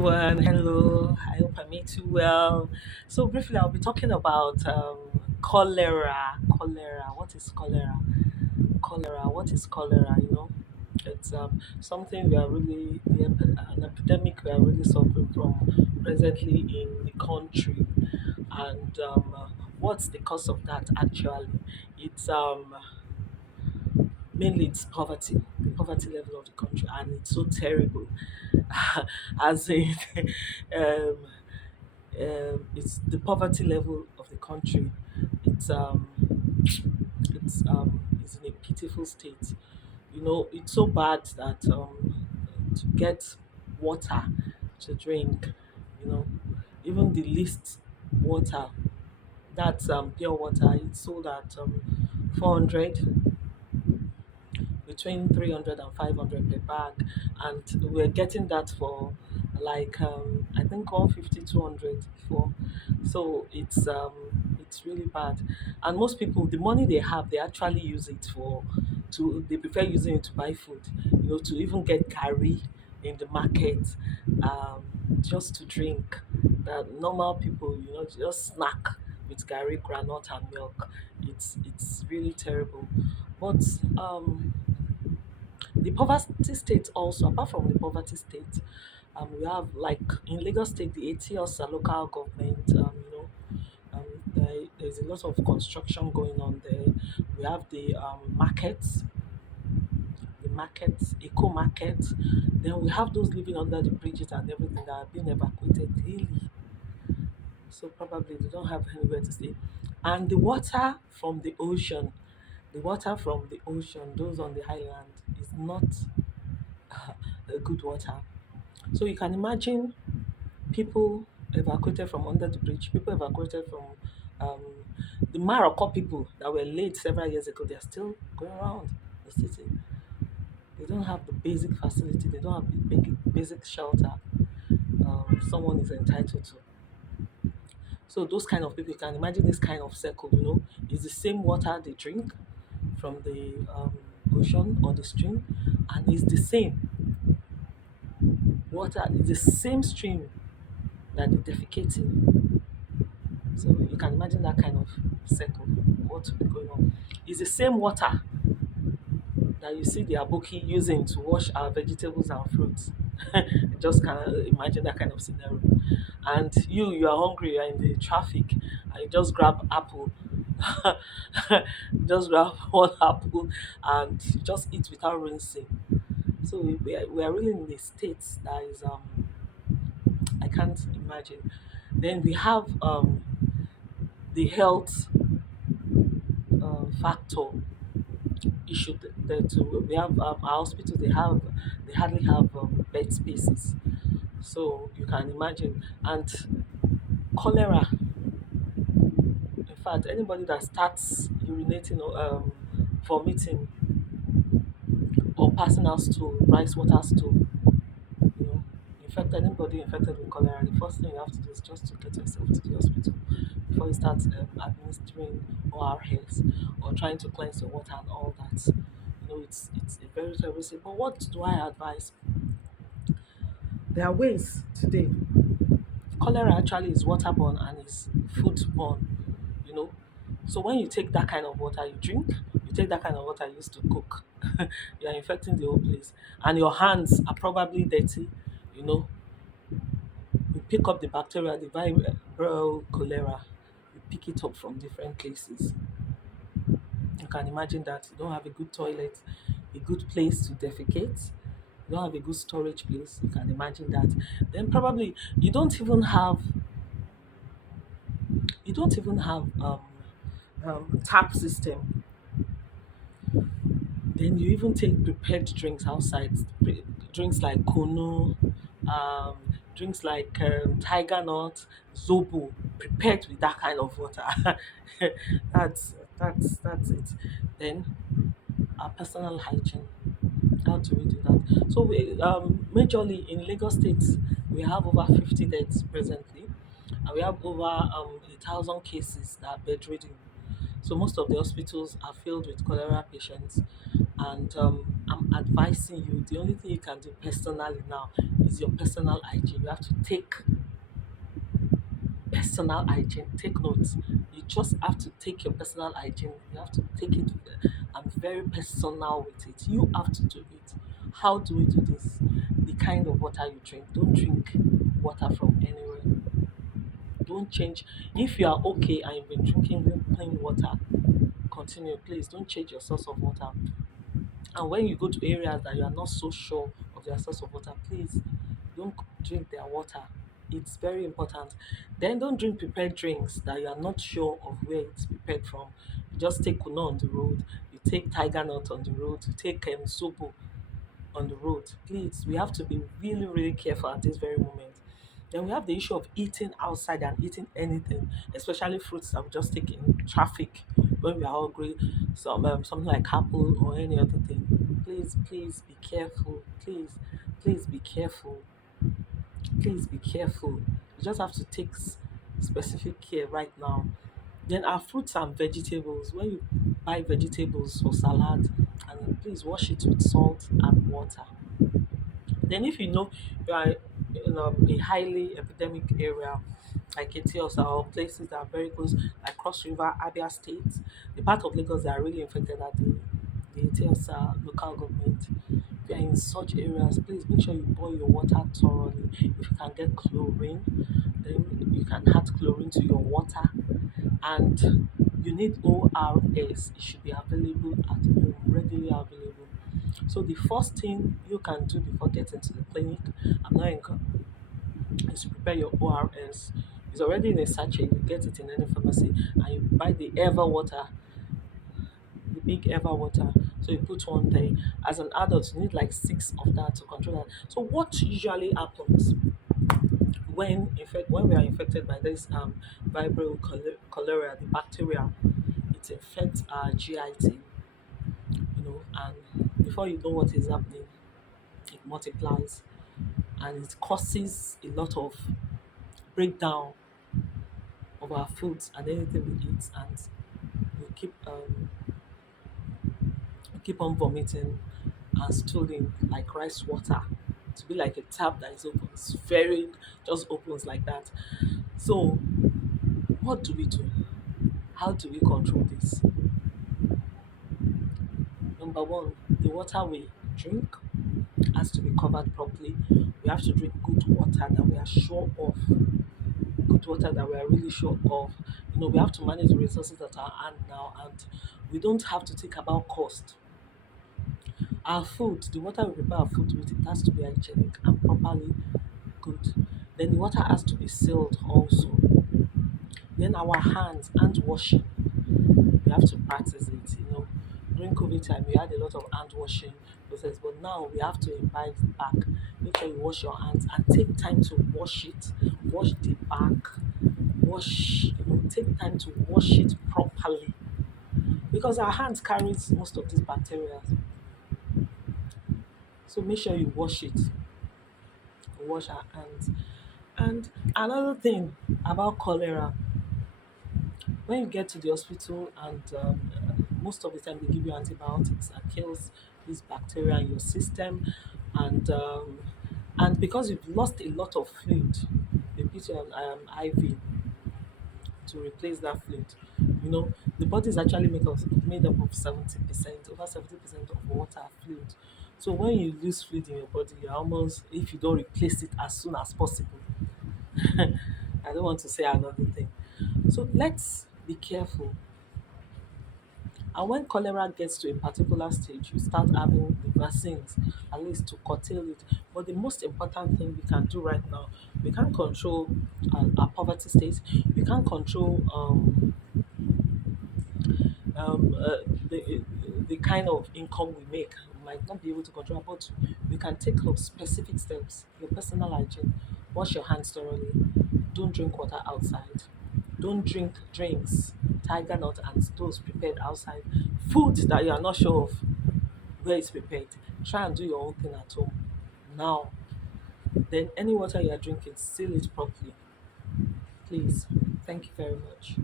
Everyone, hello. I hope I made you well. So briefly, I'll be talking about cholera. Cholera. What is cholera? Cholera. What is cholera? It's something we are really an epidemic we are really suffering from presently in the country. And what's the cause of that? Actually, it's mainly it's poverty, the poverty level of the country, and it's so terrible. As in, um, it's the poverty level of the country. It's it's in a pitiful state. It's so bad that to get water to drink, you know, even the least water, that's pure water, it's sold at 400, between 300 and 500 per bag, and we're getting that for like I think 150, 200 for. So it's really bad, and most people, the money they have, they actually use it for, to they prefer using it to buy food, to even get curry in the market, just to drink. That normal people, just snack with curry, granite and milk. It's really terrible. But the poverty state also, apart from the poverty state, we have, like, in Lagos State, the ATOS local government. There's a lot of construction going on there. We have the markets, eco market. Then we have those living under the bridges and everything that are being evacuated daily. So probably they don't have anywhere to stay. And the water from the ocean, those on the highland, is not a good water. So you can imagine people evacuated from under the bridge, people evacuated from um, the Maroko people that were laid several years ago. They're still going around the city. They don't have the basic facility. They don't have the basic shelter someone is entitled to. So those kind of people, you can imagine this kind of circle. Is the same water they drink from the ocean or the stream, and it's the same water, it's the same stream that they defecate in. So you can imagine that kind of circle, what will be going on. It's the same water that you see the aboki using to wash our vegetables and fruits. Just can imagine that kind of scenario. And you are hungry, you're in the traffic, and you just grab apple, just grab one apple and just eat without rinsing. So we are really in a state that is I can't imagine. Then we have the health factor issue there too. We have our hospital. They hardly have bed spaces. So you can imagine. And cholera. In fact, anybody that starts urinating or vomiting or passing out stool, rice water stool, you know, anybody infected with cholera, the first thing you have to do is just to get yourself to the hospital before you start administering ORS or trying to cleanse your water and all that. It's a very terrible thing. But what do I advise? There are ways today. Cholera actually is waterborne and is foodborne. You know, so when you take that kind of water you drink, you take that kind of water you use to cook, you are infecting the whole place, and your hands are probably dirty. You know, you pick up the bacteria, the viral cholera, you pick it up from different places. You can imagine that you don't have a good toilet, a good place to defecate, you don't have a good storage place. You can imagine that. Then probably you don't even have tap system. Then you even take prepared drinks outside, drinks like Kono, um, drinks like Tiger Nut, Zobo, prepared with that kind of water. That's it. Then our personal hygiene. How do we do that? So majorly in Lagos State, we have over 50 deaths presently, and we have over 1,000 cases that are bedridden. So most of the hospitals are filled with cholera patients, And I'm advising you, the only thing you can do personally now is your personal hygiene. You have to take personal hygiene. Take notes. You just have to take your personal hygiene. You have to take it and very personal with it. You have to do it. How do we do this? The kind of water you drink. Don't drink water from anywhere. Don't change. If you are okay and you've been drinking clean water, continue. Please don't change your source of water. And when you go to areas that you are not so sure of their source of water, please don't drink their water. It's very important. Then don't drink prepared drinks that you are not sure of where it's prepared from. You just take Kuno on the road, you take Tiger Nut on the road, you take Zobo on the road. Please, we have to be really, really careful at this very moment. Then we have the issue of eating outside and eating anything, especially fruits that we just take in traffic when we are hungry, something like apple or any other thing. Please, please be careful. Please be careful. Please be careful. You just have to take specific care right now. Then our fruits and vegetables. When you buy vegetables for salad, and please wash it with salt and water. Then if you know you are in a highly epidemic area like Etiosa or places that are very close, like Cross River, Abia State, the part of Lagos that are really infected are the Etiosa local government. If you are in such areas, please make sure you boil your water thoroughly. If you can get chlorine, then you can add chlorine to your water. And you need ORS. It should be available at home, readily available. So the first thing you can do before getting to the clinic, I'm not in, is to prepare your ORS. It's already in a sachet. You get it in any pharmacy, and you buy the Ever Water, the big Ever Water. So you put one there. As an adult, you need like six of that to control that. So what usually happens when we are infected by this vibrio cholera, the bacteria, it infects our GIT, and before you know what is happening, it multiplies and it causes a lot of breakdown of our foods and anything we eat, and we keep on vomiting and stooling like rice water. To be like a tap that is open. It's very just opens like that. So what do we do? How do we control this? Number one, the water we drink has to be covered properly. We have to drink good water that we are sure of. Good water that we are really sure of. We have to manage the resources at our hand now, and we don't have to think about cost. Our food, the water we prepare our food with, it has to be hygienic and properly good. Then the water has to be sealed also. Then our hands, hand washing, we have to practice it. During COVID time, we had a lot of hand washing process, but now we have to invite it back. Make sure you wash your hands and take time to wash it. Wash the back. Take time to wash it properly because our hands carries most of these bacteria. So make sure you wash it. Wash our hands. And another thing about cholera, when you get to the hospital and most of the time they give you antibiotics that kills this bacteria in your system, and because you've lost a lot of fluid, they put you on IV to replace that fluid. The body is actually made up of 70%, over 70% of water fluid. So when you lose fluid in your body, you're almost, if you don't replace it as soon as possible, I don't want to say another thing. So let's be careful. And when cholera gets to a particular stage, you start having the vaccines, at least to curtail it. But the most important thing we can do right now, we can't control our poverty state. We can't control um, uh, the, the kind of income we make. We might not be able to control, but we can take up specific steps. Your personal hygiene, wash your hands thoroughly, don't drink water outside, don't drink drinks, tiger nut and those prepared outside. Food that you are not sure of where it's prepared, try and do your own thing at home now. Then any water you are drinking, seal it properly, please. Thank you very much.